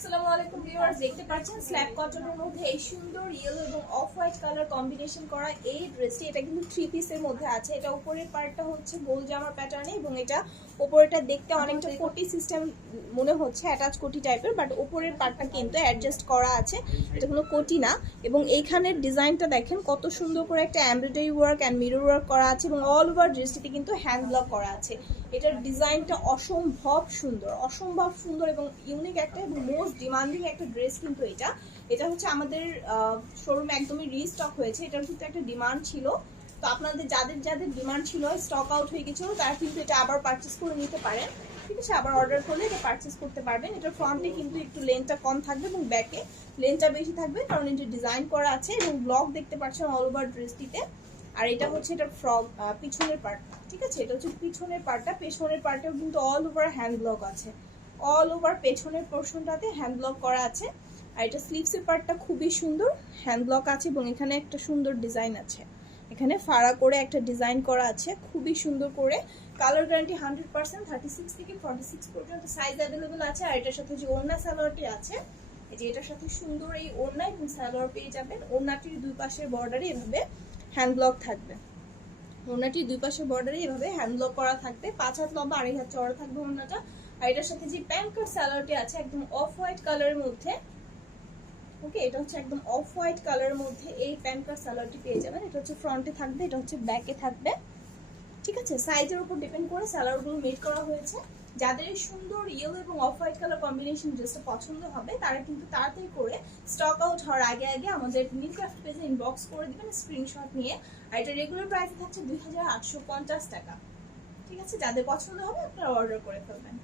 আসসালামু আলাইকুম ভিউয়ার্স দেখতে পাচ্ছেন স্ল্যাব কটনের মধ্যে এই সুন্দর ইয়েলো এবং অফ হোয়াইট কালার কম্বিনেশন করা এই ড্রেসটি এটা কিন্তু থ্রি পিসের মধ্যে আছে। এটা উপরের পার্টটা হচ্ছে গোল জামার প্যাটার্নে এবং এটা উপরেটা দেখতে অনেকটা কোটি সিস্টেম মনে হচ্ছে অ্যাটাচ কোটি টাইপের বাট উপরের পার্টটা কিন্তু অ্যাডজাস্ট করা আছে। এটা কোনো কোটি না। এবং এইখানের ডিজাইনটা দেখেন কত সুন্দর করে একটা embroidery work and mirror work করা আছে এবং অল ওভার ড্রেসটিতে কিন্তু হ্যান্ড ব্লক করা আছে। এটার ডিজাইনটা অসম্ভব সুন্দর অসম্ভব সুন্দর এবং ইউনিক একটা এবং মোস্ট ডিমান্ডিং একটা ড্রেস কিন্তু এটা। এটা হচ্ছে আমাদের শোরুমে একদমই রিস্টক হয়েছে। এটার কিন্তু একটা ডিমান্ড ছিল। তো আপনাদের যাদের যাদের ডিমান্ড ছিল স্টক আউট হয়ে গেছিল, তারা কিন্তু এটা আবার পারচেস করে নিতে পারেন। ঠিক আছে? আবার অর্ডার করলে এটা পারচেস করতে পারবেন। এটার ফ্রন্টে কিন্তু একটু লেন্থটা কম থাকবে এবং ব্যাকে লেন্থটা বেশি থাকবে, কারণ এটা ডিজাইন করা আছে এবং ব্লক দেখতে পাচ্ছেন অল ওভার ড্রেসটিতে আর এটা হচ্ছে এটা ফ্রক পিছনের পার্ট ঠিক আছে? এটা হচ্ছে পিছনের পার্টটা পেছনের পার্টেও কিন্তু অল ওভার হ্যান্ড ব্লক আছে। অল ওভার পেছনের পোর্শনটাতে হ্যান্ড ব্লক করা আছে। আর এটা স্লিভসের পার্টটা খুবই সুন্দর। হ্যান্ড ব্লক আছে এবং এখানে একটা সুন্দর ডিজাইন আছে। এখানে ফাড়া করে একটা ডিজাইন করা আছে, খুবই সুন্দর করে। Colour guarantee hundred percent thirty six থেকে ফর্টি সিক্স পর্যন্ত সাইজ অ্যাভেলেবেল আছে। আর এটার সাথে যে ওড়না সালোয়ারটি আছে, এই যে এটার সাথে সুন্দর এই ওড়না এবং সালোয়ার পেয়ে যাবেন। ওড়নাটির দুই পাশের বর্ডারে এভাবে হ্যান্ড ব্লক থাকবে। ওড়নাটির দুই পাশের বর্ডারে এভাবে হ্যান্ড ব্লক করা থাকবে। পাঁচ হাত লম্বা, আড়াই হাত চড়া থাকবে ওড়নাটা। আর এটার সাথে যে প্যান্ট কার্ড স্যালোয়ারটি আছে একদম অফ হোয়াইট কালারের মধ্যে, ওকে? এটা হচ্ছে একদম অফ হোয়াইট কালারের মধ্যে এই প্যান্ট কার্ড সালোয়ারটি পেয়ে যাবেন। এটা হচ্ছে ফ্রন্টে থাকবে, এটা হচ্ছে ব্যাকে থাকবে। ঠিক আছে? সাইজের উপর ডিপেন্ড করে সালোয়ারগুলো মেড করা হয়েছে। যাদের এই সুন্দর ইয়েলো এবং অফ হোয়াইট কালার কম্বিনেশন ড্রেসটা পছন্দ হবে, তারা কিন্তু তাড়াতাড়ি করে স্টক আউট হওয়ার আগে আগে আমাদের নিউ ক্রাফট পেজে ইনবক্স করে দিবেন স্ক্রিনশট নিয়ে। আর এটা রেগুলার প্রাইস থাকছে দুই হাজার আটশো পঞ্চাশ টাকা। ঠিক আছে? যাদের পছন্দ হবে, আপনারা অর্ডার করে ফেলবেন।